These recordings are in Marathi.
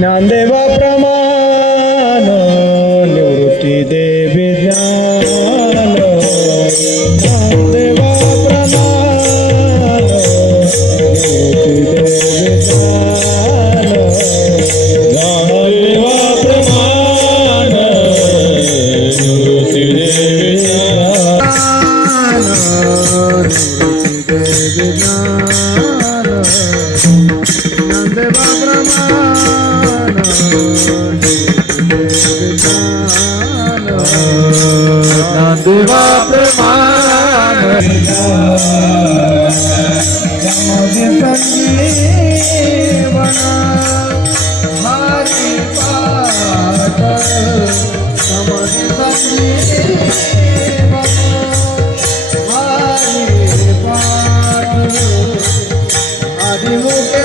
ज्ञानदेवा प्रमाण निवृत्ती देवी ज्ञान ज्ञानदेवा प्रमाण निवृत्ती देवी ज्ञान ज्ञानदेवा प्रमाण निवृत्ती देवी ज्ञान निवृत्ती देवी ज्ञान ज्ञानदेवा प्रमाण ज्ञानदेवा प्रमाण संजीवन हरि पाठ संजीवन हरि पाठ आदिमुखे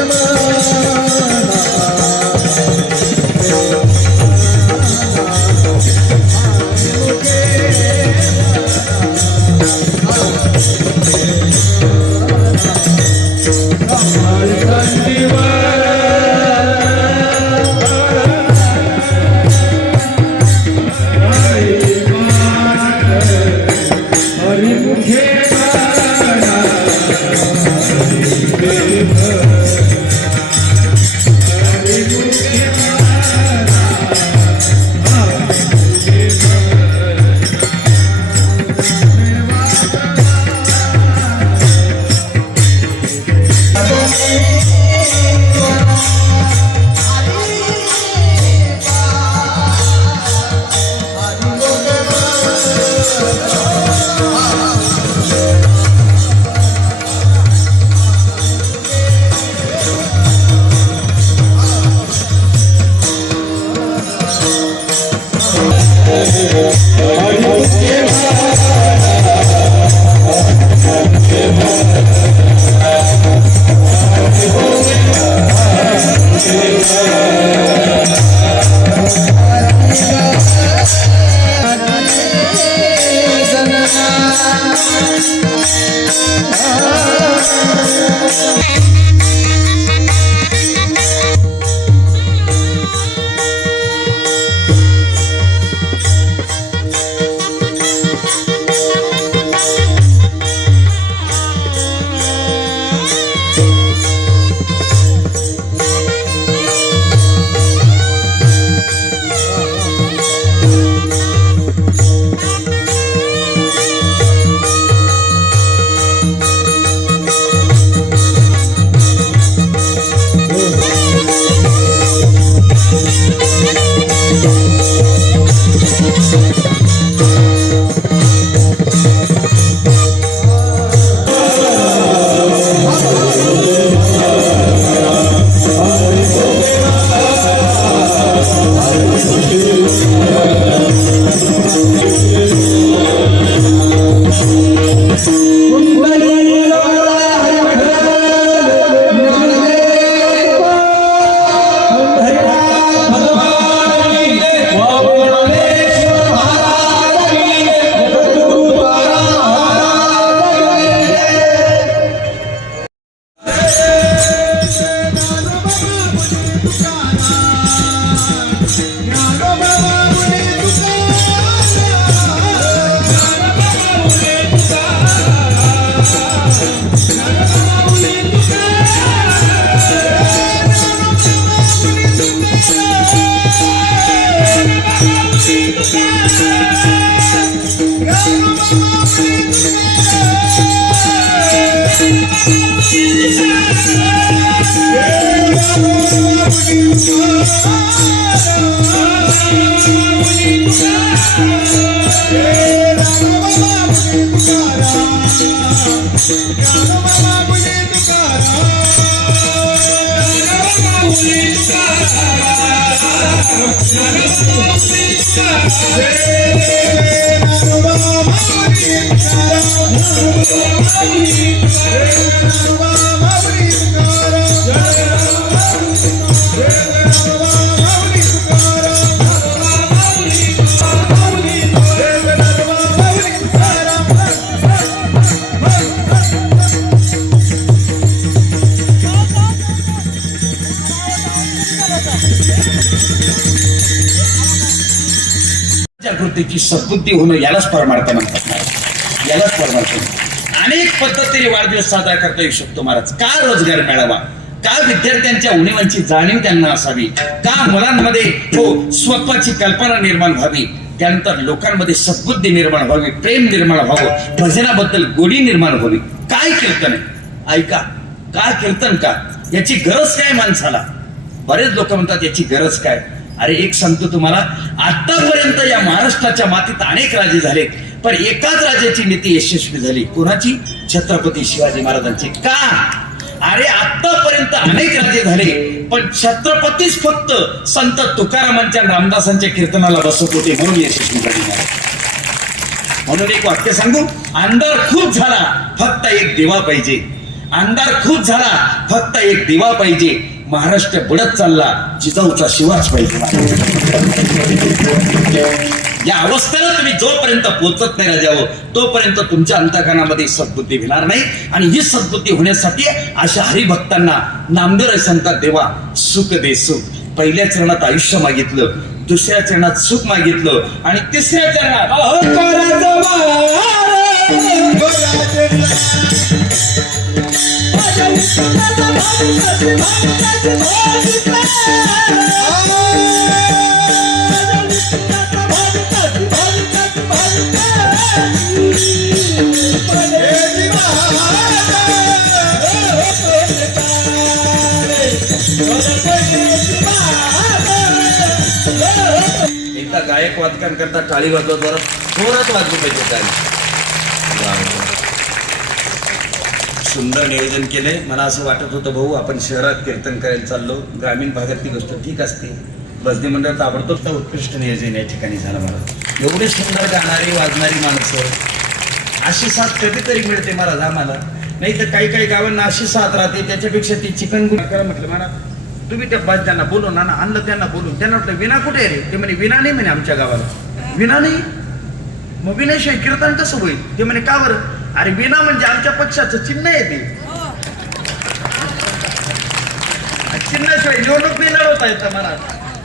जागृतीची सद्बुद्धी होणं यालाच परमार्थ म्हणतात. यालाच परमार्थ. अनेक पद्धतीने वाढदिवस साजरा करता येऊ शकतो महाराज. का रोजगार मिळावा, का विद्यार्थ्यांच्या उणीवांची जाणीव त्यांना असावी, का मुलांमध्ये स्वत्वाची कल्पना निर्माण व्हावी, त्यानंतर लोकांमध्ये सद्बुद्धी निर्माण व्हावी, प्रेम निर्माण व्हावं, भजनाबद्दल गोडी निर्माण व्हावी. काय कीर्तन आहे ऐका, काय कीर्तन का, याची गरज काय माणसाला. बरेच लोक म्हणतात याची गरज काय. अरे एक सांगतो तुम्हाला, आतापर्यंत या महाराष्ट्राच्या मातीत अनेक राजे झाले, पण एकाच राजाची नीती यशस्वी झाली. कोणाची? छत्रपती शिवाजी महाराजांची. का? अरे आतापर्यंत अनेक राजे झाले, पण छत्रपतीच फक्त संत तुकारामांच्या रामदासांच्या कीर्तनाला बसत होते, म्हणून यशस्वी झाले. म्हणून एक वाक्य सांगू, अंधार खूप झाला फक्त एक दिवा पाहिजे. अंधार खूप झाला फक्त एक दिवा पाहिजे. महाराष्ट्र बुडत चालला, जिजाऊचा शिवाच पाहिजे. या अवस्थेला तुम्ही जोपर्यंत पोहोचत नाही राजावं, तोपर्यंत तुमच्या अंतःकरणामध्ये सद्बुद्धी घेणार नाही. आणि ही सद्बुद्धी होण्यासाठी अशा हरिभक्तांना नामदेव सांगतात, देवा सुख दे सुख. पहिल्या चरणात आयुष्य मागितलं, दुसऱ्या चरणात सुख मागितलं, आणि तिसऱ्या चरणात एका गायक वादकांकरता टाळी वाजवा, जरा जोरात वाजली पाहिजे टाळी. सुंदर नियोजन केलंय. मला असं वाटत होतं भाऊ आपण शहरात कीर्तन करायला चाललो, ग्रामीण भागातली गोष्ट ठीक असते. भजनी मंडळ ताबडतोब तर उत्कृष्ट नियोजन या ठिकाणी झालं. मला एवढी सुंदर गाणारी वाजणारी माणसं, अशी साथ कधीतरी मिळते महाराज आम्हाला. नाही तर काही काही गावांना अशी साथ राहते, त्याच्यापेक्षा ती चिकन करा. म्हटलं मला तुम्ही त्या बाजऱ्यांना बोलून ना आणलं, त्यांना बोलून त्यांना म्हटलं विना कुठे आहे रे? ते म्हणे विना नाही म्हणे आमच्या गावाला. विना नाही? मग विनाशिवाय कीर्तन कसं होईल? ते म्हणे का बरं? अरे विना म्हणजे आमच्या पक्षाचं चिन्ह आहे ते. चिन्हाशिवाय निवडणूक नाही लढवता येतं महाराज.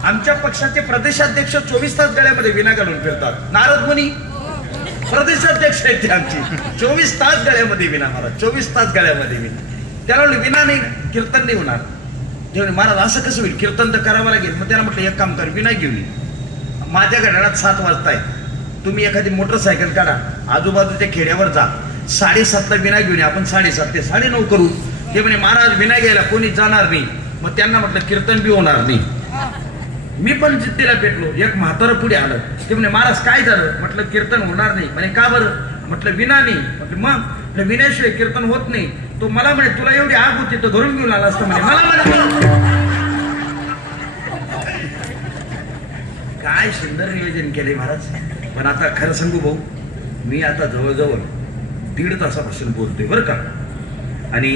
आमच्या पक्षाचे प्रदेशाध्यक्ष 24 तास गळ्यामध्ये विना घालून फिरतात. नारद मुनी प्रदेशाध्यक्ष आहेत ते आमची. 24 तास गळ्यामध्ये विना महाराज, 24 तास गळ्यामध्ये विना. त्याला म्हणलं विना नाही कीर्तन नाही होणार. ते म्हणे महाराज असं कसं होईल? कीर्तन तर करावं लागेल. मग त्याला म्हटलं एक काम कर, विना घेऊन ये. माझ्या घड्याळात 7 वाजताय, तुम्ही एखादी मोटरसायकल काढा, आजूबाजूच्या खेड्यावर जा, 7:30ला विना घेऊन ये. आपण 7:30 ते 9:30 करू. ते म्हणे महाराज विना घ्यायला कोणी जाणार नाही. मग त्यांना म्हटलं कीर्तन बी होणार नाही. मी पण जिद्दीला पेटलो. एक म्हातारं पुढे आलं. ते म्हणे महाराज काय झालं? म्हटलं कीर्तन होणार नाही. म्हणे का बरं? म्हटलं विना नाही. म्हटलं मग विनाशिवाय कीर्तन होत नाही. तो मला म्हणे तुला एवढी आग होती तर घरून घेऊन आला असतं म्हणे. मला म्हणे काय सुंदर नियोजन केले महाराज. पण आता खरं सांगू भाऊ, मी आता जवळजवळ 1.5 तासापासून बोलतोय बरं का. आणि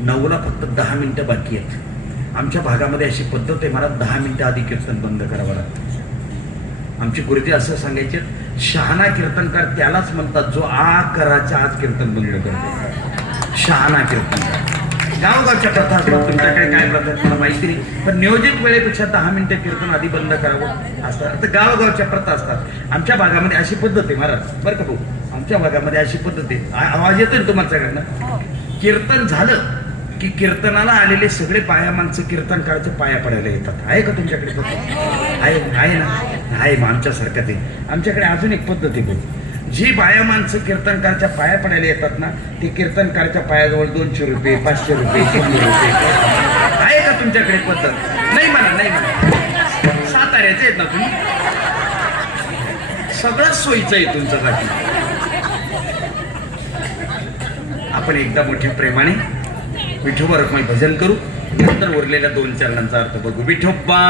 9ला फक्त 10 मिनिटं बाकी आहेत. आमच्या भागामध्ये अशी पद्धत आहे महाराज, 10 मिनिटं आधी कीर्तन बंद करावं लागतं. आमचे गुरुजी असं सांगायचे, शहाणा कीर्तनकार त्यालाच म्हणतात जो कराच्या आज कीर्तन बंद करतो. शहाणा कीर्तनकार. गावगावच्या प्रथा असतात, तुमच्याकडे काय प्रथा मला माहिती नाही, पण नियोजित वेळेपेक्षा 10 मिनिटं कीर्तन आधी बंद करावं असतात. तर गावगावच्या प्रथा असतात. आमच्या भागामध्ये अशी पद्धत आहे महाराज बरं का भाऊ. आमच्या भागामध्ये अशी पद्धत आहे. आवाज येतोय तुम्हाला सगळ्यांना? कीर्तन झालं की कीर्तनाला आलेले सगळे बाया माणसं कीर्तनकाराचे पाया पडायला येतात. आहे का तुमच्याकडे पद्धत? आहे ना? आहे. मग आमच्यासारखं ते आमच्याकडे अजून एक पद्धत आहे भाऊ. जी बाया माणसं कीर्तनकारच्या पाया पडायला येतात ना, ते कीर्तनकारच्या पायाजवळ 200 रुपये, 500 रुपये, 100 रुपये आहे का तुमच्याकडे पद्धत? नाही म्हणा, नाही म्हणा. साताऱ्याचे आहेत ना तुम्ही? सगळं सोयीचं आहे तुमच्यासाठी. आपण एकदा मोठ्या प्रेमाने विठोबा रखुमाई भजन करू, नंतर उरलेल्या 2 चरणांचा अर्थ बघू. विठोबा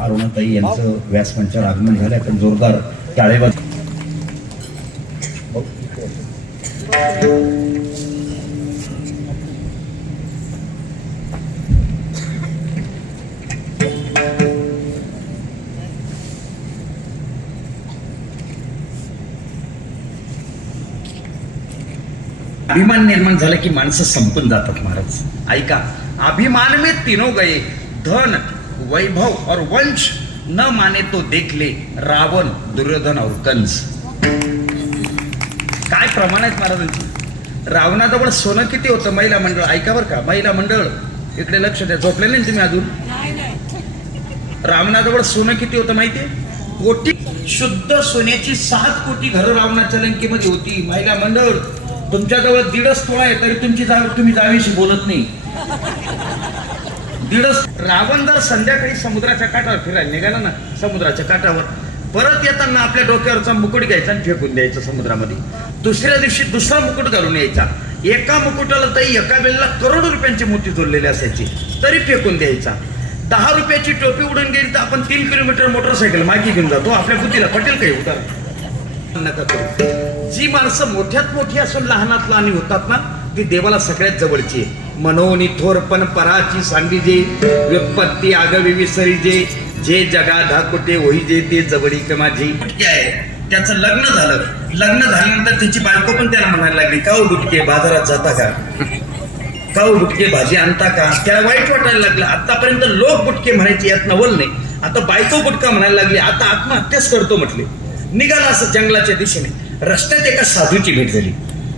अरुणाताई यांचं व्यासमंचावर आगमन झालं. आपण जोरदार टाळेबाज. अभिमान निर्माण झाला की माणसं संपून जातात महाराज. ऐका, अभिमान में तीनों गए, धन वैभव और वंश, न माने तो देख ले रावण दुर्योधन और कंस. काय प्रमाण आहेत महाराजांची. रावणाजवळ सोनं किती होतं? महिला मंडळ. ऐका बरं का, महिला मंडळ इकडे लक्ष द्या. झोपले नाही तुम्ही अजून? रावणाजवळ सोनं किती होतं माहितीये? कोटी. शुद्ध सोन्याची 7 कोटी घरं रावणाच्या लंकेमध्ये होती. महिला मंडळ तुमच्याजवळ 1.5 तोळा आहे तरी तुम्ही जावीशी बोलत नाही. 1.5. रावण जर संध्याकाळी समुद्राच्या काठावर फिरायला निघाला ना, समुद्राच्या काठावर, परत येताना आपल्या डोक्यावरचा मुकुट घ्यायचा आणि फेकून द्यायचा समुद्रामध्ये. दुसऱ्या दिवशी दुसरा मुकुट घालून यायचा. एका मुकुटाला तरी एका वेळेला करोडो रुपयांची मोती जोडलेली असायची, तरी फेकून द्यायचा. 10 रुपयाची टोपी उडून गेली तर आपण 3 किलोमीटर मोटरसायकल मागे घेऊन जातो. आपल्या बुद्धीला पटेल काही उदाहरण नका करू. जी माणसं मोठ्यात मोठी असून लहानात लहान होतात ना, ती देवाला सगळ्यात जवळची आहे. मनोनी थोरपण पराची सांगिजे, व्युत्पत्ती आगवी विसरीजे, जे जगा धाकुटे होईजे ते जवळीक माझी. आहे त्याचं लग्न झालं. लग्न झाल्यानंतर त्याची बायको पण त्याला म्हणायला लागली, का बुटके बाजारात जाता का? का बुटके भाजी आणता का? त्याला वाईट वाटायला लागलं. आतापर्यंत लोक बुटके म्हणायचे यात नवल नाही, आता बायको बुटका म्हणायला लागली. आता आत्महत्याच करतो म्हटले. निघाला असं जंगलाच्या दिशेने. रस्त्यात एका साधूची भेट झाली.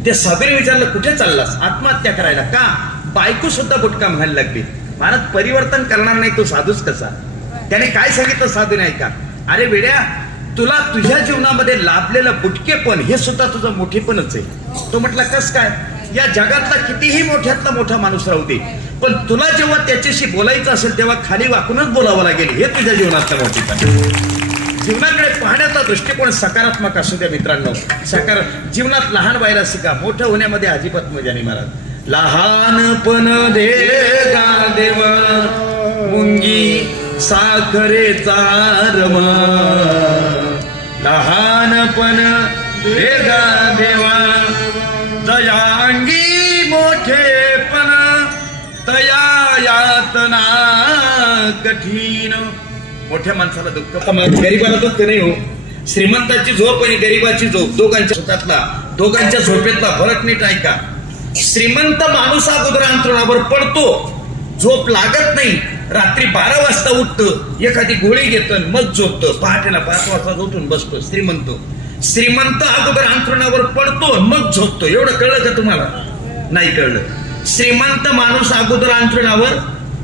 त्या साधूने विचारलं, कुठे चाललास? आत्महत्या करायला. का? बायको सुद्धा बुटका म्हणायला लागली. महाराज, परिवर्तन करणार नाही तो साधूच कसा? त्याने काय सांगितलं साधूने? ऐका, अरे वेड्या, तुला तुझ्या जीवनामध्ये लाभलेलं बुटकेपण हे सुद्धा तुझं मोठेपणच आहे. तो म्हटला, कस काय? या जगातला कितीही मोठ्यातला मोठा माणूस राहू दे, पण तुला जेव्हा त्याच्याशी बोलायचं असेल तेव्हा खाली वाकूनच बोलावं लागेल. हे तुझ्या जीवनातलं मोठेपण. जीवनाकडे पाहण्याचा दृष्टिकोन सकारात्मक असू द्या मित्रांनो. जीवनात लहान व्हायला शिका, मोठं होण्यामध्ये अजिबात मजा नाही महाराज. लहानपण दे गा देवा मुंगी साखरेचा रमा, लहानपण दे गा देवा जयांगी मोठेपण तया यातना कठीण. मोठ्या माणसाला दुःख, गरीबाला दुःख नाही हो. श्रीमंताची झोप आणि गरीबाची झोप दोघांच्या झोपेतला फरक नीट ऐका. श्रीमंत माणूस अगोदर अंथरुणावर पडतो, झोप लागत नाही, रात्री 12 वाजता उठतो, एखादी गोळी घेतो मग झोपतो, पहाटेला 5 वाजता उठून बसतो. श्रीमंत अगोदर अंथरुणावर पडतो मग झोपतो. एवढं कळलं का तुम्हाला? नाही कळलं. श्रीमंत माणूस अगोदर अंथरुणावर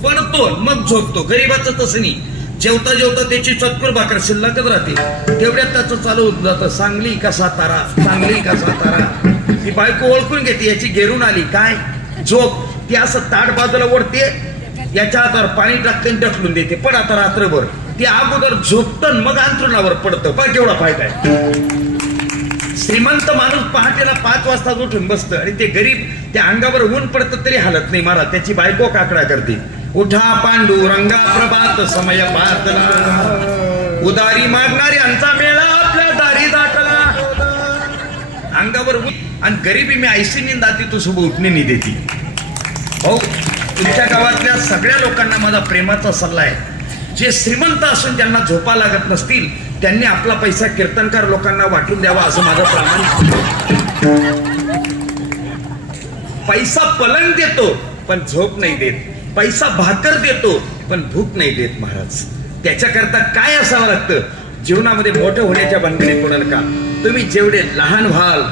पडतो मग झोपतो. गरीबाचं तसं नाही. जेवता जेवता त्याची चतकोर भाकर शिल्लकच राहते, तेवढ्यात त्याचं चालू होत जातं सांगली का सातारा, सांगली का सातारा. ती बायको ओळखून घेते याची घेरून आली काय झोप. ती असं ताट बाजूला ओढते, याच्या हातावर पाणी टाकते ढकलून देते, पण आता रात्रभर. ती अगोदर झोपतं मग अंथरुणावर पडतं. पण केवढा फायदा आहे. श्रीमंत माणूस पहाटेला 5 वाजता उठून बसतं आणि ते गरीब त्या अंगावर ऊन पडतं तरी हालत नाही महाराज. त्याची बायको काकडा करते. उठा पांडू रंगा प्रभात समय पातला, उदारी मागणारी अंचा मेळा आपल्या दारी दाटला. अंगावर आणि गरिबी मी ऐशी निंदाती तू सुभ उठणे नि देती. भाऊ, तुमच्या गावातल्या सगळ्या लोकांना माझा प्रेमाचा सल्ला आहे. जे श्रीमंत असून ज्यांना झोपा लागत नसतील त्यांनी आपला पैसा कीर्तनकार लोकांना वाटून द्यावा असं माझं प्रामाणिक. पैसा पलंग देतो पण झोप नाही देत, पैसा भाकर देतो पण भूक नाही देत महाराज. त्याच्याकरता काय असावं लागतं? जीवनामध्ये मोठं होण्याच्या भानगडीत पडल का? तुम्ही जेवढे लहान व्हाल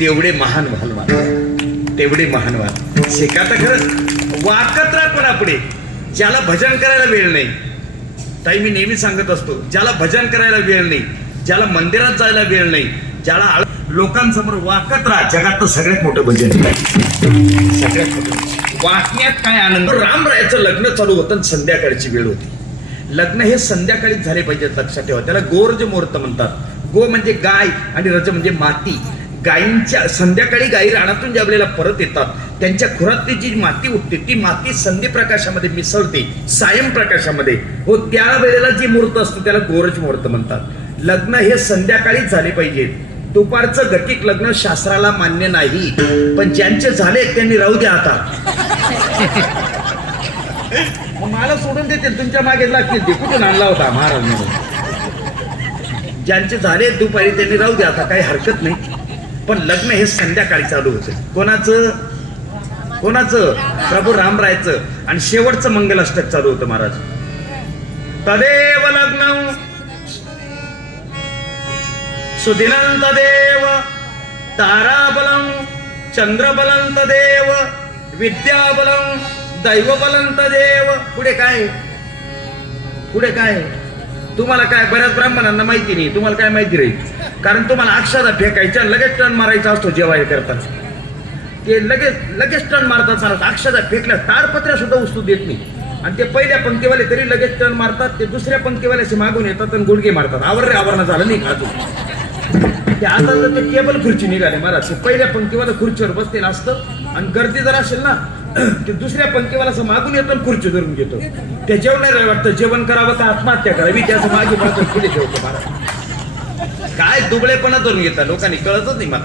तेवढे महान व्हाल महाराज, तेवढे महान व्हाल. शिका तर खरंच वाकत राहा कोणापुढे. ज्याला भजन करायला वेळ नाही, ताई मी नेहमी सांगत असतो, ज्याला भजन करायला वेळ नाही, ज्याला मंदिरात जायला वेळ नाही, ज्याला लोकांसमोर वाकत राहा. जगात सगळ्यात मोठं भजन, सगळ्यात मोठं. वाटण्यात काय आनंद. रामरायाचं लग्न चालू होतं, संध्याकाळची वेळ होती. लग्न हे संध्याकाळीच झाले पाहिजे, लक्षात ठेवा. त्याला गोरज मुहूर्त म्हणतात. गो म्हणजे गाय आणि रज म्हणजे माती. गायींच्या संध्याकाळी गायी रानातून ज्या वेळेला परत येतात त्यांच्या खुरातली जी माती उठते ती माती संधी प्रकाशामध्ये मिसळते, सायं प्रकाशामध्ये. हो, त्या वेळेला जी मुहूर्त असतो त्याला गोरज मुहूर्त म्हणतात. लग्न हे संध्याकाळीच झाले पाहिजेत. दुपारचं घटिक लग्न शास्त्राला मान्य नाही, पण ज्यांचे झाले त्यांनी राहू द्या. आता मला सोडून देते, तुमच्या मागे लागतील. ते कुठून आणला होता महाराज म्हणून. ज्यांचे झाले दुपारी त्यांनी राहू द्या, आता काही हरकत नाही. पण लग्न हे संध्याकाळी चालू होतं. कोणाचं? प्रभू रामरायचं. आणि शेवटचं मंगलाष्टक चालू होतं महाराज. तदेव लग्न सुदिनं तदेव ताराबलं चंद्रबलं तदेव विद्याबलं दैवबलं तदेव. पुढे काय? तुम्हाला काय? बऱ्याच ब्राह्मणांना माहिती नाही. तुम्हाला काय माहिती राहील? कारण तुम्हाला अक्षदा फेकायच्या लगेच टन मारायचा असतो. जेवाय करताना ते लगेच टन मारतात. अक्षदा फेकल्या ताडपत्र्या सुद्धा उचलू देत नाही. आणि ते पहिल्या पंक्तीवाले तरी लगेच टन मारतात. ते दुसऱ्या पंक्तीवाल्याशी मागून येतात आणि गुडघे मारतात. आवरण झालं नाही अजून. ते आता तर ते टेबल खुर्ची निघाले महाराज. ते पहिल्या पंक्तीवाला खुर्चीवर बसलेलं असतं आणि गर्दी जर असेल ना ते दुसऱ्या पंक्तीवाला असं मागून येतो आणि खुर्ची धरून घेतो. ते जेवणाला वाटतं जेवण करावं का आत्महत्या करावी, त्याचं मागे मात्र पुढे ठेवतो महाराज. काय दुबळेपणा धरून घेतात लोकांनी, कळतच नाही मला.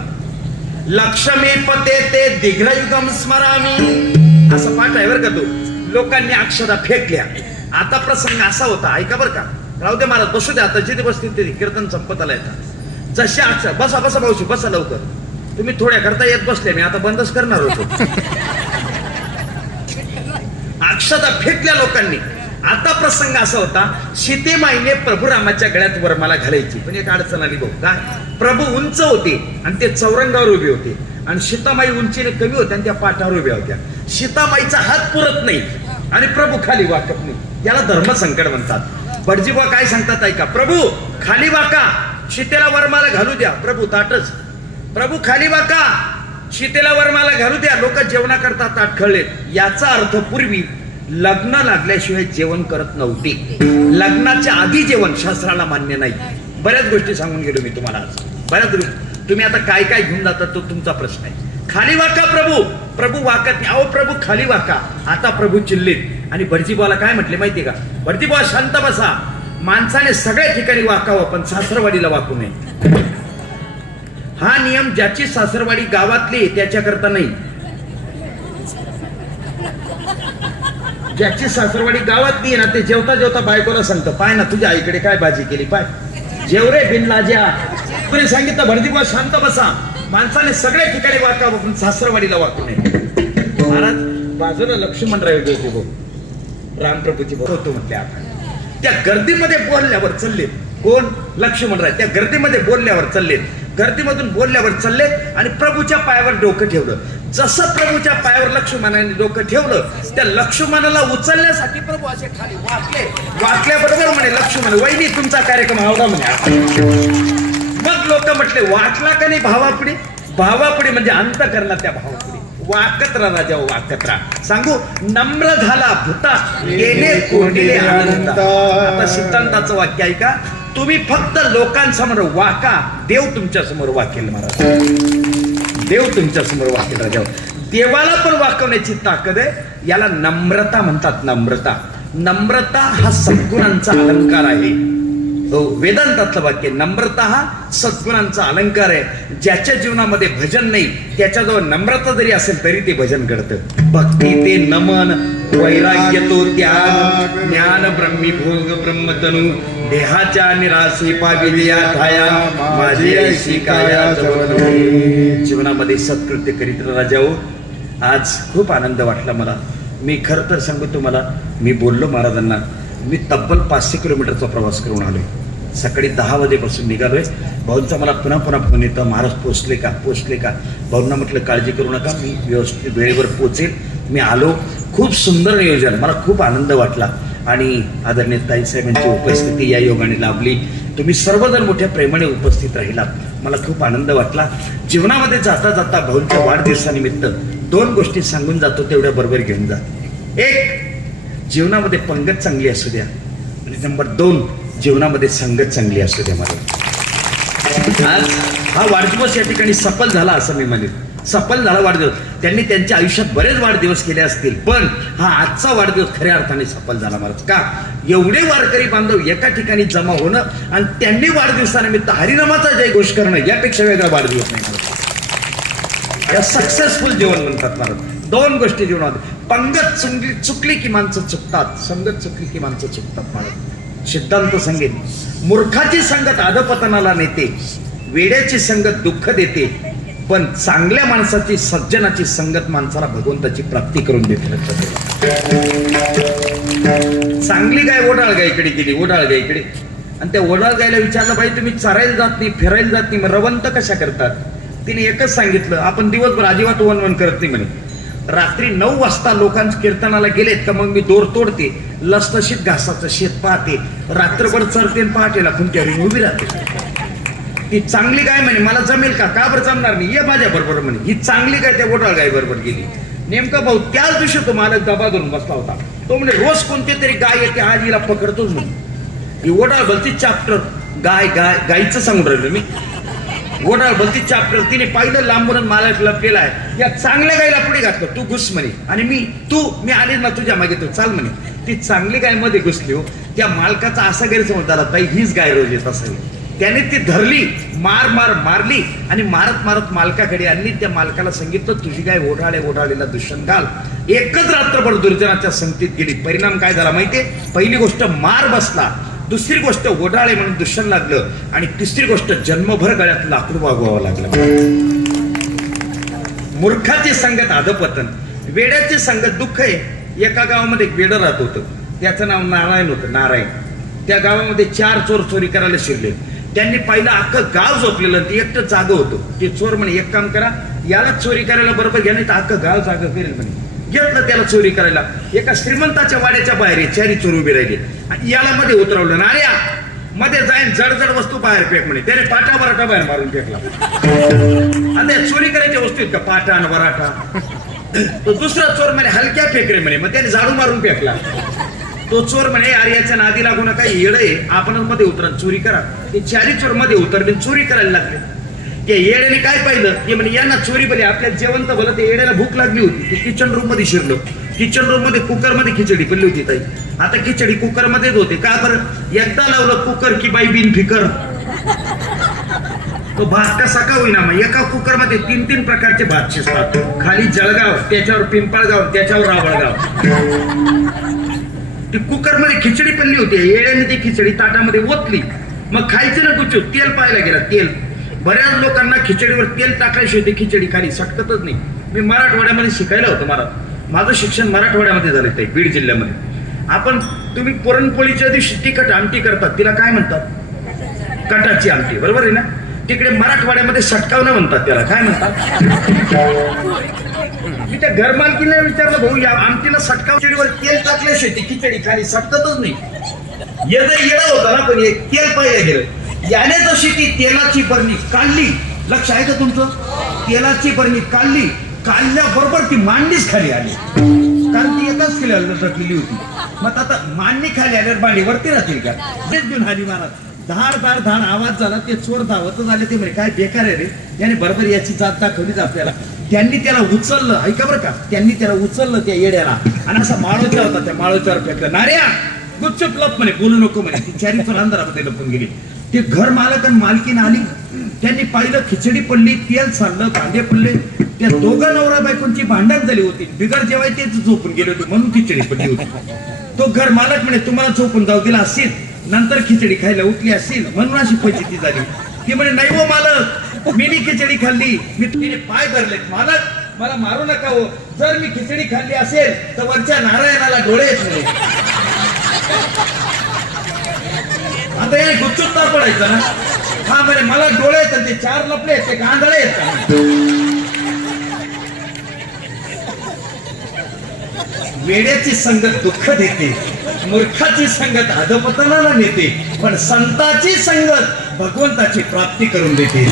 लक्ष्मी पते ते दिग्रयुगम स्मरामी असं पाठ आहे बरं का. तो लोकांनी अक्षदा फेकल्या. आता प्रसंग असा होता, ऐका बरं का. राहू दे महाराज, बसू द्या. आता जिथे बसतील ते कीर्तन संपत आला येतात. जसे अक्षर बसा भाऊशी बसा लवकर. तुम्ही थोड्या करता येत बसले, मी आता बंदच करणार होतो. अक्षदा फेकल्या लोकांनी. आता प्रसंग असा होता, सीतेमाईने प्रभू रामाच्या गळ्यात वरमाला घालायची, पण एक अडचण आली भाऊ. काय? प्रभू उंच होते आणि ते चौरंगावर उभे होते आणि सीतामाई उंचीने कमी होत्या आणि त्या पाठावर उभ्या होत्या. सीतामाईचा हात पुरत नाही आणि प्रभू खाली वाकत नाही. याला धर्मसंकट म्हणतात. भटजीबा काय सांगतात ऐका. प्रभू खाली वाका, सीतेला वरमाला घालू द्या. प्रभू ताटच. प्रभू खाली वाका, सीतेला वरमाला घालू द्या. लोक जेवणा करता ताट खळलेत. याचा अर्थ पूर्वी लग्न लागल्याशिवाय जेवण करत नव्हते. लग्नाच्या आधी जेवण शास्त्राला मान्य नाही. बऱ्याच गोष्टी सांगून गेलो मी तुम्हाला आज. बऱ्याच तुम्ही आता काय घेऊन जातात तो तुमचा प्रश्न आहे. खाली वाका प्रभू. प्रभू वाकत नाही. अहो प्रभू खाली वाका. आता प्रभू चिल्लीत आणि भटजीबाला काय म्हटले माहितीये का? भटजीबा शांत बसा. माणसाने सगळ्या ठिकाणी वाकावं पण सासरवाडीला वाकू नये. हा नियम ज्याची सासरवाडी गावातली त्याच्याकरता नाही. ज्याची सासरवाडी गावातली ना ते जेवता जेवता बायकोला सांगतं, पाय ना तुझ्या आईकडे काय भाजी केली, पाय जेव रे बिनलाज्या. तुम्ही सांगितलं भटजीबा शांत बसा. माणसाने सगळ्या ठिकाणी वाकावं पण सासरवाडीला वाकू नये. महाराज बाजूला लक्ष्मणराव होते भाऊ, रामप्रभूची भाऊ होतो म्हटले. आपण त्या गर्दीमध्ये बोलल्यावर चालले. कोण? लक्ष्मणराव. त्या गर्दीमध्ये बोलल्यावर चाललेत. गर्दीमधून बोलल्यावर चाललेत आणि प्रभूच्या पायावर डोकं ठेवलं. जसं प्रभूच्या पायावर लक्ष्मणाने डोकं ठेवलं त्या लक्ष्मणाला उचलण्यासाठी प्रभू असे खाली वाकले. वाकल्याबरोबर म्हणे लक्ष्मण, वहिनी तुमचा कार्यक्रम आवडा म्हणे. मग लोक म्हटले वाटला का नाही भावापुढे? भावापुढे म्हणजे अंतकरणात त्या भावापुढे वाकत राहा राजा, वाकत राहा. सांगू नम्र झाला भूता गेले कोंडिले आनंद. आता सिद्धांताचं वाक्य आहे का? तुम्ही फक्त लोकांसमोर वाका, देव तुमच्या समोर वाकेल. महाराज देव तुमच्या समोर वाकेल राजा. देवाला पण वाकवण्याची ताकद आहे. याला नम्रता म्हणतात. नम्रता. नम्रता हा सद्गुणांचा अलंकार आहे. वेदांतातलं वाक्य. नम्रता हा सद्गुणांचा अलंकार आहे. ज्याच्या जीवनामध्ये भजन नाही त्याच्याजवळ नम्रता जरी असेल तरी ते भजन करतं. भक्ती ते नमन, वैराग्य तो त्याग, ज्ञान ब्रह्मी भोग ब्रह्मतनु, देहाच्या निराशी पाविलिया धाया, माझी ऐशी काया जवळ. जीवनामध्ये सत्कृत्य करीत राजा हो. आज खूप आनंद वाटला मला. मी खरं तर सांगू तुम्हाला, मी बोललो महाराजांना, मी तब्बल 500 किलोमीटरचा प्रवास करून आलोय. सकाळी 10 वाजेपासून निघालोय. भाऊंचा मला पुन्हा पुन्हा फोन येतो, महाराज पोचले का, पोचले का. भाऊंना म्हटलं काळजी करू नका, मी व्यवस्थित वेळेवर पोचेल. मी आलो. खूप सुंदर नियोजन. मला खूप आनंद वाटला आणि आदरणीय ताईसाहेबांची उपस्थिती या योगाने लाभली. तुम्ही सर्वजण मोठ्या प्रेमाने उपस्थित राहिला. मला खूप आनंद वाटला. जीवनामध्ये जाता जाता भाऊंच्या वाढदिवसानिमित्त 2 गोष्टी सांगून जातो, तेवढ्या बरोबर घेऊन जा. एक, जीवनामध्ये पंगत चांगली असू द्या आणि नंबर 2, जीवनामध्ये संगत चांगली असू द्या. मला आज हा वाढदिवस या ठिकाणी सफल झाला असं मी म्हणेन. सफल झाला वाढदिवस. त्यांनी त्यांच्या आयुष्यात बरेच वाढदिवस केले असतील पण हा आजचा वाढदिवस खऱ्या अर्थाने सफल झाला. महाराज का? एवढे वारकरी बांधव एका ठिकाणी जमा होणं आणि त्यांनी वाढदिवसानिमित्त हरिनामाचा जयघोष करणं यापेक्षा वेगळा वाढदिवस नाही. या सक्सेसफुल जीवन म्हणतात महाराज. 2 गोष्टी जीवनामध्ये. पंगत चुकली की माणसं चुकतात, संगत चुकली की माणसं चुकतात. महाराज सिद्धांत सांगेल, मूर्खाची संगत अधपतनाला नेते, वेड्याची संगत दुःख देते, पण चांगल्या माणसाची सज्जनाची संगत माणसाला भगवंताची प्राप्ती करून देते. चांगली गाय ओढाळ गायकडे गेली. ओढाळ गायकडे आणि त्या ओढाळ गायला विचारलं, बाई तुम्ही चरायला जात नाही, फिरायला जात नाही, मग रवंत कशा करतात? तिने एकच सांगितलं, आपण दिवसभर अजिबात वनवन करत नाही म्हणे. रात्री 9 वाजता लोकांच्या कीर्तनाला गेलेत का मग मी दोर तोडते, लसलशीत घासाचं शेत पाहते, रात्रभर चरते, पहाटेला खुंट्यावर उभी राहते. ही चांगली गाय म्हणे, मला जमेल का? का बरं जमणार नाही, ये माझ्या बरोबर म्हणे. ही चांगली गाय त्या ओढाळ गाय बरोबर गेली. नेमकं भाऊ त्याच दिवशी तो मालक दबा धरून बसला होता. तो म्हणे रोज कोणती तरी गाय येते, आज हिला पकडतोच म्हणे. ही ओढाळ भलती चॅप्टर गाय गाय गायचं सांगून राहिलो मी. ओढाळ भलती चॅप्टर. तिने पाहिलं लांबून मालक लपलेला आहे. या चांगल्या गायला पुढे घातलं, तू घुस म्हणे. आणि मी आले ना तुझ्या मागे, तू चाल म्हणे. ती चांगली गाय मध्ये घुसली. हो, त्या मालकाचा असा गैरसमज झाला, ताई हीच गाय रोज येत असावी. त्याने ती धरली, मारली आणि मारत मारत मालकाकडे आणली. त्या मालकाला सांगितलं, तुझी गाय ओढाळेला दूषण घाल. एकच रात्रभर दुर्जनाच्या संगतीत गेली. परिणाम काय झाला माहितीये? पहिली गोष्ट मार बसला, दुसरी गोष्ट ओढाळे म्हणून दूषण लागलं आणि तिसरी गोष्ट जन्मभर गळ्यात लाकूड वागवावं लागलं. मूर्खाची संगत अधपतन, वेड्याची संगत दुःख आहे. एका गावामध्ये एक वेडं राहत होतं, त्याचं नाव नारायण होतं. नारायण. त्या गावामध्ये 4 चोर चोरी करायला शिरले. त्यांनी पहिलं अख्खं गाव झोपलेलं, ते एकटं जागं होतं. ते चोर म्हणे, एक काम करा, याला चोरी करायला बरोबर घ्या, नाही तर अख्खं गाव जागं करेल म्हणे. घेतलं त्याला चोरी करायला. एका श्रीमंताच्या वाड्याच्या बाहेर 4 चोर उभे राहिले. याला मध्ये उतरवलं, नार्या मध्ये जाईन जड वस्तू बाहेर फेक म्हणे. त्याने पाटा वराटा बाहेर मारून फेकला. आणि चोरी करायच्या वस्तू आहेत का, पाटा आणि वराटा. तो दुसरा चोर म्हणे, हलक्या फेकरे म्हणे. मग त्याने झाडू मारून फेकला. तो चोर म्हणे, आर्याच्या नादी लागू नका, येड आहे, आपण मध्ये उतरा चोरी करा. ते 4 चोर मध्ये उतरले, चोरी करायला लागले. त्या येड्याने काय पाहिलं की म्हणे यांना चोरी बरे आपल्या जेवण तर भलं, ते येड्याला भूक लागली होती. ते किचन रूम मध्ये शिरलो. किचन रूम मध्ये कुकर मध्ये खिचडी पडली होती ताई. आता खिचडी कुकर मध्येच होते. का बरं? एकदा लावलं कुकर की बाई बिन फिकर, तो भात कसा का होईना. मग एका कुकर मध्ये 3-3 प्रकारचे भात शिजतात. खाली जळगाव, त्याच्यावर पिंपळगाव, त्याच्यावर रावळगाव. ती कुकर मध्ये खिचडी पडली होती. येड्याने ती खिचडी ताटामध्ये ओतली. मग खायचं ना कुठं, तेल पाहायला गेला. तेल, बऱ्याच लोकांना खिचडीवर तेल टाकायची होती, खिचडी खाली सटकतच नाही. मी मराठवाड्यामध्ये शिकायला होतो. माझं शिक्षण मराठवाड्यामध्ये झालं ते बीड जिल्ह्यामध्ये. तुम्ही पुरणपोळीच्या दिवशी तिखट आमटी करतात, तिला काय म्हणतात? कटाची आमटी, बरोबर आहे ना? तिकडे मराठवाड्यामध्ये सटकावणं म्हणतात, त्याला काय म्हणतात? मी त्या घरमालकीने विचारलं, भाऊ या आमटीला सटकावडीवर तेल टाकल्याशिवाय ती खिचडी खाली सटकतच नाही. येडा होता ना, पण तेल पाहिलं गेलं. याने जशी ती तेलाची बरणी काढली, लक्ष आहे का तुमचं? तेलाची बरणी काढल्याबरोबर ती मांडणीच खाली आली, कारण ती एकाच किल्ल्याला लटकलेली होती. मग आता मांडणी खाली आल्यावर मांडी वरती राहतील का? तेच घेऊन आली महाराज. धाड आवाज झाला. ते चोर धावतच आले. ते म्हणे काय बेकार आहे रे, याने बरोबर याची जात दाखवलीच आपल्याला. त्यांनी त्याला उचललं, ऐका बरं का, त्यांनी त्याला उचललं त्या येड्याला आणि असा माळोचा होता, त्या माळोच्यावर फेकलं. नार्या गुपचूप लप म्हणे, बोलू नको म्हणे. ती चारीचं अंधारामध्ये लपून गेली. ते घर मालक आणि मालकीन आली. त्यांनी पाहिलं खिचडी पडली, तेल सांडलं, कांदे पडले. त्या दोघं नवरा बायकोंची भांडण झाली होती. बिगर जेवाय तेच झोपून गेले होते म्हणून खिचडी पडली होती. तो घर मालक म्हणे तुम्हाला झोपून जाऊ दिला असेल, नंतर खिचडी खायला उठली असेल म्हणून अशी फजिती झाली. ती म्हणे नाही हो मालक, मी खिचडी खाल्ली. मी तिने पाय धरलेत. मालक मला मारू नका हो, जर मी खिचडी खाल्ली असेल तर वरच्या नारायणाला डोळे येत नाही. आता याने गुपचूप तर पडायचं ना. हा म्हणे मला डोळे येतात, ते 4 लपले, ते गांधळे येतात. वेड्याची संगत दुःख देते, मूर्खाची संगत अधपतनाला नेते, पण संताची संगत भगवंताची प्राप्ती करून देते.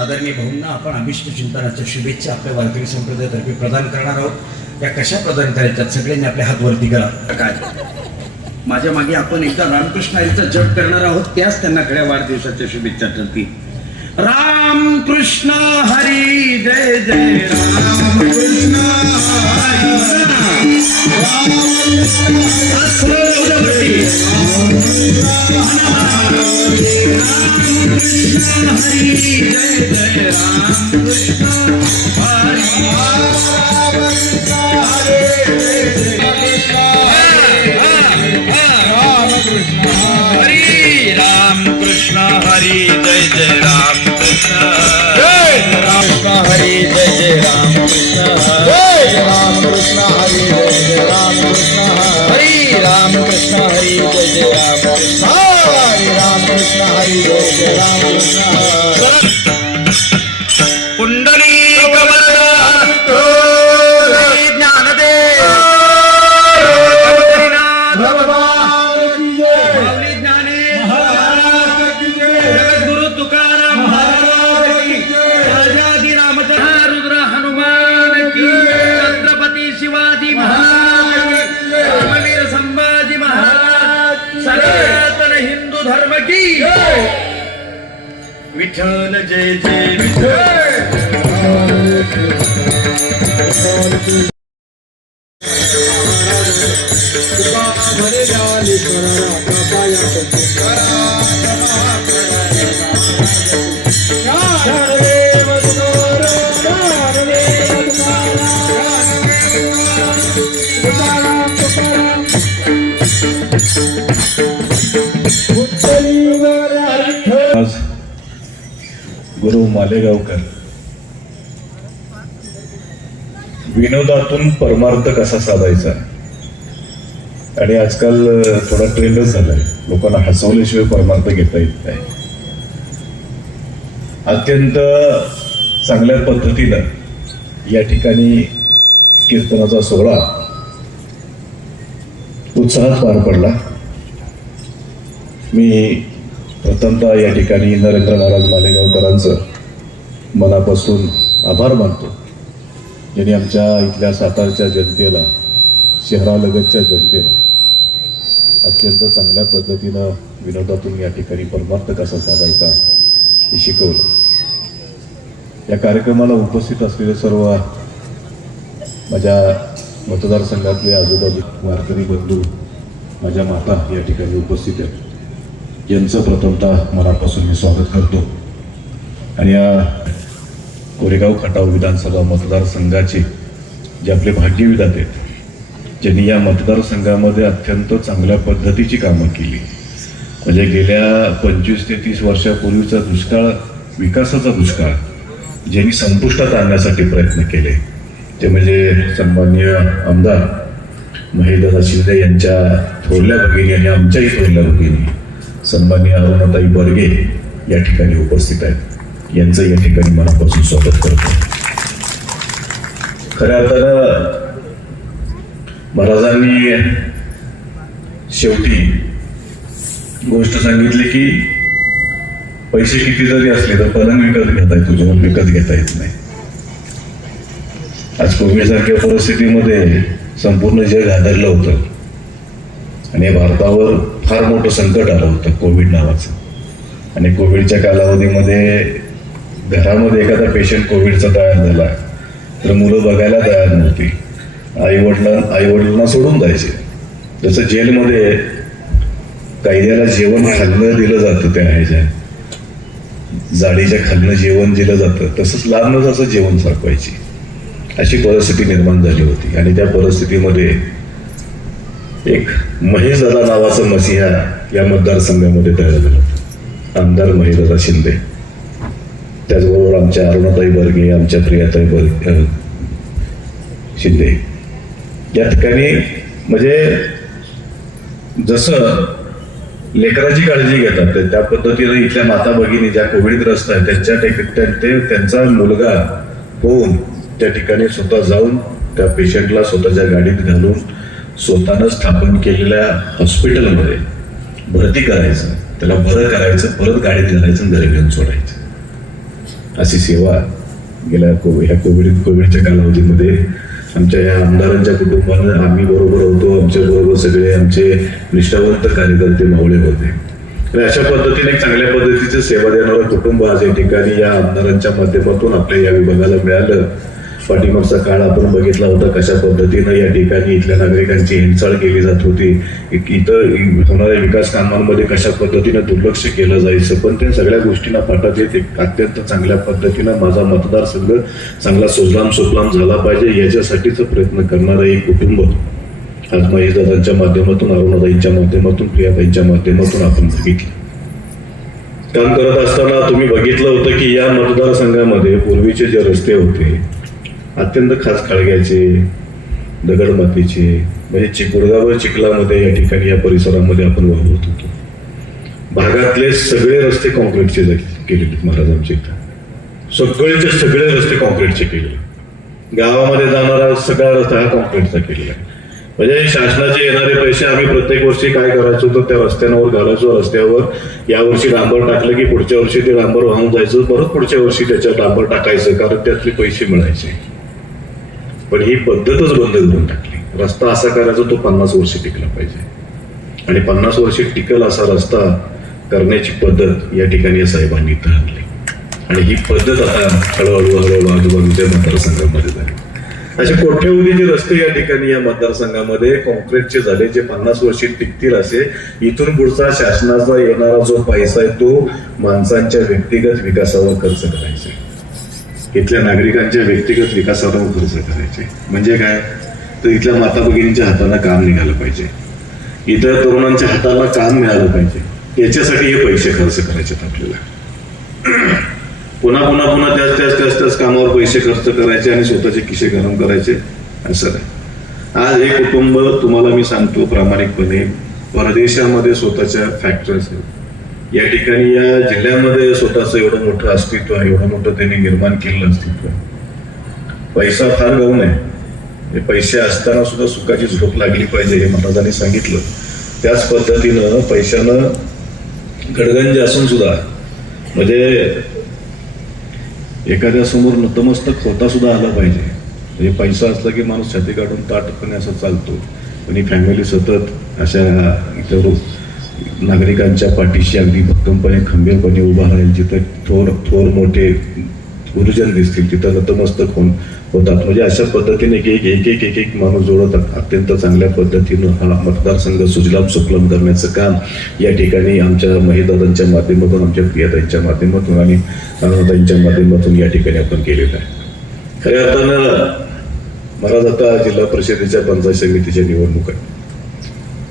आदरणीय भाऊंना आपण अभिष्ट चिंतनाच्या शुभेच्छा आपल्या वारकरी संप्रदायातर्फे प्रदान करणार आहोत. त्या कशा प्रदान करायच्या? सगळ्यांनी आपले हात वरती करा. काय माझ्या मागे आपण एकदा रामकृष्ण हरीचा जप करणार आहोत, त्याच त्यांना खऱ्या वाढदिवसाच्या शुभेच्छा ठरतील. रामकृष्ण हरी जय जय रामकृष्ण हरी. विठ्ठल जय जय आज गुरु मालेगावकर विनोदातून परमार्थ कसा साधायचा, आणि आजकाल थोडा ट्रेंडच झालाय, लोकांना हसवल्याशिवाय परमार्थ घेता येत नाही. अत्यंत चांगल्या पद्धतीनं या ठिकाणी कीर्तनाचा सोहळा उत्साहात पार पडला. मी प्रथमतः या ठिकाणी नरेंद्र महाराज मालेगावकरांचं मनापासून आभार मानतो, ज्यांनी आमच्या इथल्या सातारच्या जनतेला, शहरालगतच्या जनतेला अत्यंत चांगल्या पद्धतीनं विनोदातून या ठिकाणी परमार्थ कसा साधायचा हे शिकवलं. या कार्यक्रमाला उपस्थित असलेले सर्व माझ्या मतदारसंघातले आजूबाजू वारकरी बंधू, माझ्या माता या ठिकाणी उपस्थित आहेत, यांचं प्रथमतः मनापासून मी स्वागत करतो. आणि या कोरेगाव खटाव विधानसभा मतदारसंघाचे जे आपले भाग्यविधाते आहेत, ज्यांनी या मतदारसंघामध्ये अत्यंत चांगल्या पद्धतीची कामं केली, म्हणजे गेल्या 25 ते 30 वर्षापूर्वीचा दुष्काळ, विकासाचा दुष्काळ ज्यांनी संपुष्टात आणण्यासाठी प्रयत्न केले, ते म्हणजे सन्माननीय आमदार महेशदादा शिंदे यांच्या थोरल्या भगिनी आणि आमच्याही थोरल्या भगिनी सन्माननीय अरुणाताई बर्गे या ठिकाणी उपस्थित आहेत. यांचं या ठिकाणी मनापासून स्वागत करतो. खऱ्या अर्थानं महाराजांनी शेवटी गोष्ट सांगितली की पैसे किती जरी असले तर पलंग विकत घेता येतो, जेवण विकत घेता येत नाही. आज कोविडसारख्या परिस्थितीमध्ये संपूर्ण जग हादरलं होतं आणि भारतावर फार मोठं संकट आलं होतं, कोविड नावाचं. आणि कोविडच्या कालावधीमध्ये घरामध्ये एखादा पेशंट कोविडचा तयार झाला तर मुलं बघायला तयार नव्हती, आईवडिलांना सोडून जायचे. जसं जेलमध्ये कैद्याला जेवण खाल्लं दिलं जातं, त्या ह्याच्या जाडीच्या खाल्लं जेवण दिलं जातं, तसंच लांबच असं जेवण सरकवायची, अशी परिस्थिती निर्माण झाली होती. आणि त्या परिस्थितीमध्ये एक महेशदादा नावाचा मसिहा या मतदारसंघामध्ये तयार झाला होता, आमदार महेशदादा शिंदे. त्याचबरोबर आमच्या अरुणाताई बर्गे, आमच्या प्रियाताई बर्गे शिंदे या ठिकाणी, म्हणजे जसं लेकराची काळजी घेतात त्या पद्धतीने इथल्या माता भगिनी ज्या कोविडग्रस्त आहेत त्यांचा मुलगा होऊन त्या ठिकाणी स्वतः जाऊन त्या पेशंटला स्वतःच्या गाडीत घालून स्वतःनं स्थापन केलेल्या हॉस्पिटलमध्ये भरती करायचं, त्याला बरं करायचं, परत गाडीत घालायचं, घरी घेऊन सोडायचं, अशी सेवा गेल्या कोविडच्या कालावधीमध्ये आमच्या या आमदारांच्या कुटुंबाने आम्ही बरोबर होतो. आमच्या बरोबर सगळे आमचे निष्ठावंत कार्यकर्ते मावळे होते. आणि अशा पद्धतीने एक चांगल्या पद्धतीची सेवा देणारं कुटुंब आज या ठिकाणी या आमदारांच्या माध्यमातून आपल्या या विभागाला मिळालं. पाठीमागचा काळ आपण बघितला होता, कशा पद्धतीनं या ठिकाणी इथल्या नागरिकांची हिंसाळ केली जात होती, इथं होणाऱ्या विकास कामांमध्ये कशा पद्धतीनं दुर्लक्ष केलं जायचं. पण ते सगळ्या गोष्टींना पाठत येत एक अत्यंत चांगल्या पद्धतीनं माझा मतदारसंघ चांगला सुजलाम सुफलाम झाला पाहिजे याच्यासाठीच प्रयत्न करणारं एक कुटुंब आज महेशदादांच्या माध्यमातून, अरुणाताईंच्या माध्यमातून, प्रियाताईंच्या माध्यमातून आपण बघितलं. काम करत असताना तुम्ही बघितलं होतं की या मतदारसंघामध्ये पूर्वीचे जे रस्ते होते अत्यंत खास खळग्याचे, दगडमातीचे, म्हणजे चिकुडगाव चिखलामध्ये या ठिकाणी या परिसरामध्ये आपण वावरत होतो. भागातले सगळे रस्ते कॉन्क्रीटचे केलेले महाराजांच्या इथं, सगळेचे सगळे रस्ते कॉन्क्रीटचे केलेले. गावामध्ये जाणारा सगळा रस्ता हा कॉन्क्रीटचा केलेला आहे. म्हणजे शासनाचे येणारे पैसे आम्ही प्रत्येक वर्षी काय करायचो तर त्या रस्त्यांवर घालायचो. रस्त्यावर यावर्षी डांबर टाकलं की पुढच्या वर्षी ते डांबर वाहून जायचं, परत पुढच्या वर्षी त्याच्यात डांबर टाकायचं, कारण त्यातले पैसे मिळायचे. पण ही पद्धतच बंद करून टाकली. रस्ता असा करायचा तो 50 वर्ष टिकला पाहिजे, आणि 50 वर्ष टिकल असा रस्ता करण्याची पद्धत या ठिकाणी साहेबांनी ठरवली. आणि ही पद्धत आता हळूहळू आजूबाजूच्या मतदारसंघामध्ये झाली. असे कोट्यवधीचे रस्ते या ठिकाणी या मतदारसंघामध्ये कॉन्क्रीटचे झाले, जे 50 वर्षी टिकतील असे. इथून पुढचा शासनाचा येणारा जो पैसा आहे तो माणसांच्या व्यक्तिगत विकासावर खर्च करायचे, इथल्या नागरिकांच्या व्यक्तिगत विकासावर खर्च करायचे. म्हणजे काय तर इथल्या माता भगिनींच्या हाताला काम निघालं पाहिजे, इतर तरुणांच्या हाताला काम मिळालं पाहिजे, याच्यासाठी हे पैसे खर्च करायचे आपल्याला. पुन्हा पुन्हा पुन्हा त्याच कामावर पैसे खर्च करायचे आणि स्वतःचे खिसे गरम करायचे, असं नाही. आज हे कुटुंब, तुम्हाला मी सांगतो प्रामाणिकपणे, परदेशामध्ये स्वतःच्या फॅक्टरीज या ठिकाणी या जिल्ह्यामध्ये स्वतःचं एवढं मोठं अस्तित्व आहे, एवढं मोठं त्यांनी निर्माण केलेलं अस्तित्व. पैसा फार गौण आहे, हे पैसे असताना सुद्धा सुखाची झोप लागली पाहिजे हे महाराजांनी सांगितलं. त्याच पद्धतीनं पैशानं गडगंज असून सुद्धा म्हणजे एखाद्या समोर नतमस्तक होता सुद्धा आला पाहिजे. म्हणजे पैसा असला की माणूस छाती काढून ताटपणे असं चालतो. आणि फॅमिली सतत अशा इतर नागरिकांच्या पाठीशी अगदी भक्कमपणे खंबीरपणे उभा राहील. जिथं थोर मोठे गुरुजन दिसतील तिथं नतमस्तक होतात. म्हणजे अशा पद्धतीने एक माणूस जोडत अत्यंत चांगल्या पद्धतीनं हा मतदारसंघ सुजलाम सुफलाम करण्याचं काम या ठिकाणी आमच्या महिदादांच्या माध्यमातून, आमच्या प्रियताईंच्या माध्यमातून आणि नानाताईंच्या माध्यमातून या ठिकाणी आपण केलेलं आहे. खऱ्या अर्थानं महाराज आता जिल्हा परिषदेच्या पंचायत समितीच्या निवडणूक आहे.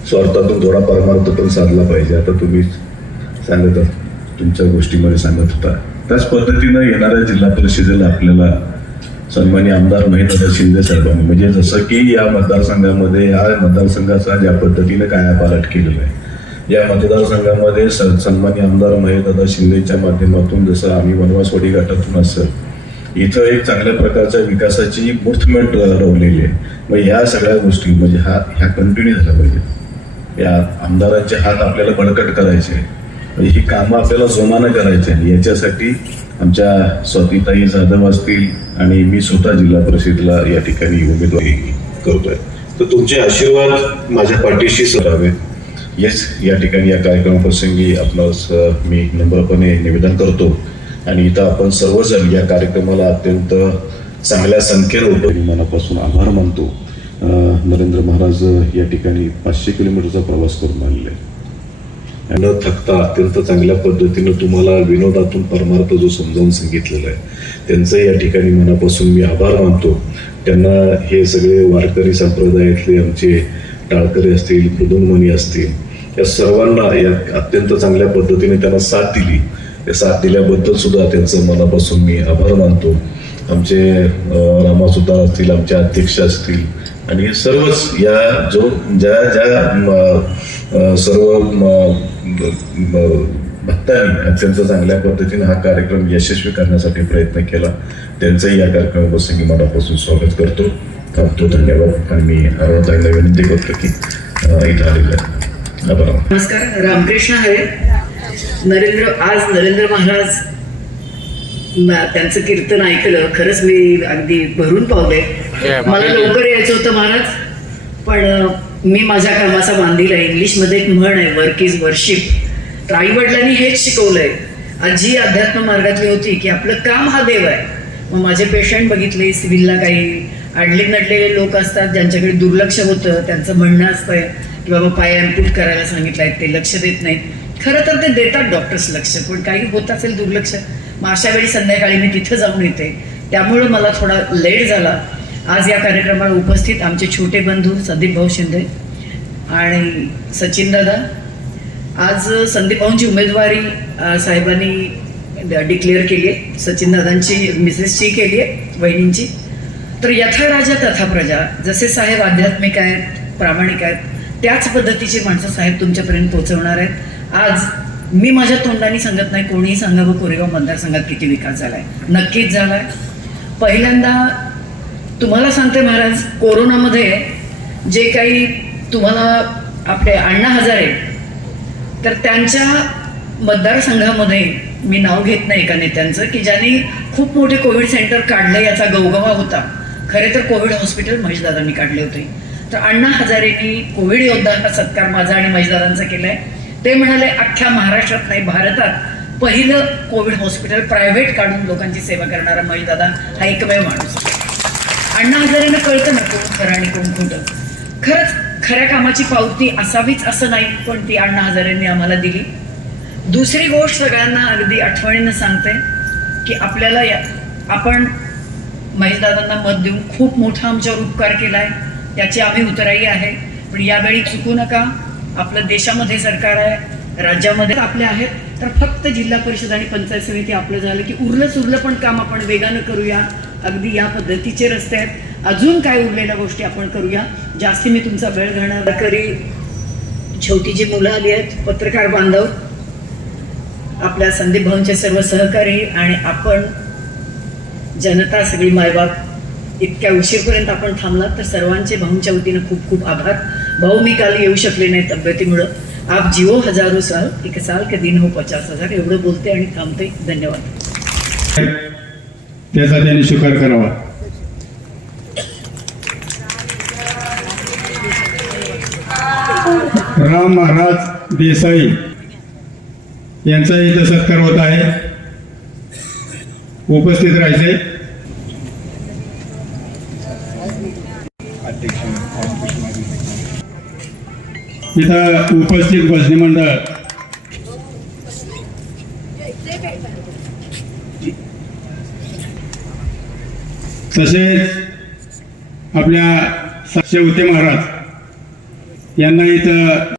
स्वार्थातून थोडा परमार्थ पण साधला पाहिजे. आता तुम्ही सांगत तुमच्या गोष्टीमध्ये सांगत होता त्याच पद्धतीनं येणाऱ्या जिल्हा परिषदेला आपल्याला सन्माननीय आमदार महेंद्रदादा शिंदे साहेबांनी म्हणजे जसं की या मतदारसंघामध्ये या मतदारसंघाचा ज्या पद्धतीनं कायापालट केलेलं आहे, या मतदारसंघामध्ये सन्माननीय आमदार महेंद्रदादा शिंदेच्या माध्यमातून जसं आम्ही वनवासवाडी गटातून असं इथं एक चांगल्या प्रकारच्या विकासाची मुहूर्तमेढ रवलेली आहे. मग ह्या सगळ्या गोष्टी म्हणजे ह्या कंटिन्यू झाल्या पाहिजे. या आमदारांचे हात आपल्याला बळकट करायचे, म्हणजे ही कामं आपल्याला जोमानं करायची आहे. याच्यासाठी आमच्या स्वातीताई जाधव असतील आणि मी स्वतः जिल्हा परिषदेला या ठिकाणी उमेदवारी करतोय. तर तुमचे आशीर्वाद माझ्या पाठीशी सरावे हेच या ठिकाणी या कार्यक्रमाप्रसंगी आपणास मी नम्रपणे निवेदन करतो. आणि इथं आपण सर्वजण या कार्यक्रमाला अत्यंत चांगल्या संख्येनं उपयोगी मनापासून आभार मानतो. नरेंद्र महाराज या ठिकाणी 500 किलोमीटरचा प्रवास करून आलेले आहे. न थकता अत्यंत चांगल्या पद्धतीनं तुम्हाला विनोदातून परमार्थ जो समजावून सांगितलेला आहे त्यांचं या ठिकाणी मनापासून मी आभार मानतो. त्यांना हे सगळे वारकरी संप्रदायातले आमचे टाळकरी असतील, मृदुंगमणी असतील, या सर्वांना या अत्यंत चांगल्या पद्धतीने त्यांना साथ दिली. या साथ दिल्याबद्दल सुद्धा त्यांचं मनापासून मी आभार मानतो. आमचे रामासुद्धा असतील, आमचे अध्यक्ष असतील आणि हे सर्वच या ज्या सर्व भक्तांनी अत्यंत चांगल्या पद्धतीने हा कार्यक्रम यशस्वी करण्यासाठी प्रयत्न केला त्यांचंही या कार्यक्रमाप्रसंगी मनापासून स्वागत करतो. थांबतो. धन्यवाद. आणि मी आरोग्याला विनंती करतो की इथं आलेलं आहे. नमस्कार. रामकृष्ण हरे. आज नरेंद्र महाराज त्यांचं कीर्तन ऐकलं. खरंच मी अगदी भरून पावले. मला लवकर यायचं होतं महाराज, पण मी माझ्या कामाचा बांधील आहे. इंग्लिशमध्ये एक म्हण आहे, वर्क इज वर्शिप. तर आई वडिलांनी हेच शिकवलंय. आजी अध्यात्म मार्गातली होती की आपलं काम हा देव आहे. मग माझे पेशंट बघितले सिव्हिलला, काही अडले नडलेले लोक असतात ज्यांच्याकडे दुर्लक्ष होतं. त्यांचं म्हणणं असतंय की बाबा पाय अँप्यूट करायला सांगितलंय, ते लक्ष देत नाहीत. खरं तर ते देतात डॉक्टर्स लक्ष, पण काही होत असेल दुर्लक्ष. मग अशा वेळी संध्याकाळी मी तिथं जाऊन येते. त्यामुळं मला थोडा लेट झाला. आज या कार्यक्रमाला उपस्थित आमचे छोटे बंधू संदीप भाऊ शिंदे आणि सचिन दादा. आज संदीप भाऊंची उमेदवारी साहेबांनी डिक्लेअर केली आहे. सचिन दादांची मिसेसची केली आहे, वहिनींची. तर यथा राजा तथा प्रजा. जसे साहेब आध्यात्मिक आहेत, प्रामाणिक आहेत, त्याच पद्धतीची माणसं साहेब तुमच्यापर्यंत पोहोचवणार आहेत. आज मी माझ्या तोंडाने सांगत नाही, कोणीही सांगावं कोरेगाव मतदारसंघात किती विकास झालाय. नक्कीच झालाय. पहिल्यांदा तुम्हाला सांगते महाराज, कोरोनामध्ये जे काही तुम्हाला आपले अण्णा हजारे, तर त्यांच्या मतदारसंघामध्ये मी नाव घेत नाही एका नेत्यांचं की ज्यांनी खूप मोठे कोविड सेंटर काढले, याचा गवगवा होता. खरे तर कोविड हॉस्पिटल महेशदादांनी काढले होते. तर अण्णा हजारेंनी कोविड योद्धांचा सत्कार माझा आणि महेशदादांचा केलाय. ते म्हणाले अख्ख्या महाराष्ट्रात नाही, भारतात पहिलं कोविड हॉस्पिटल प्रायव्हेट काढून लोकांची सेवा करणारा महेशदादा हा एकमेव माणूस. अण्णा हजारेंना कळतं ना कोण खरं आणि कोण खोटं. खरंच खऱ्या कामाची पावती असावीच असं नाही, पण ती अण्णा हजारेंनी आम्हाला दिली. दुसरी गोष्ट सगळ्यांना अगदी आठवणीनं सांगते की आपल्याला आपण महेशदादांना मत देऊन खूप मोठा आमच्यावर उपकार केलाय, त्याची आम्ही उतराई आहे. पण यावेळी चुकू नका, आपलं देशामध्ये सरकार आहे, राज्यामध्ये आपले आहेत. तर फक्त जिल्हा परिषद आणि पंचायत समिती आपलं झालं की उरलं पण काम आपण वेगानं करूया. अगदी या पद्धतीचे रस्ते आहेत, अजून काय उरलेल्या गोष्टी आपण करूया. जास्ती मी तुमचा वेळ घेणार करी. छोटी जी मुलं आली आहेत, पत्रकार बांधव, आपल्या संदीप भाऊंचे सर्व सहकारी आणि आपण जनता सगळी मायबाप इतक्या उशीरपर्यंत आपण थांबलात तर सर्वांचे भाऊंच्या वतीनं खूप खूप आभार. भाऊ मी काल येऊ शकले नाही तब्येतीमुळं. आप जिओ हजारो साल, एक साल के दिन हो 50,000. एवढं बोलते आणि थांबते. धन्यवाद. त्याचा त्यांनी स्वीकार करावा. राम महाराज देसाई यांचा इथं सत्कार होत आहे. उपस्थित राहायचे. इथं उपस्थित भजनी मंडळ तसेच आपल्या शेवते महाराज यांना इथं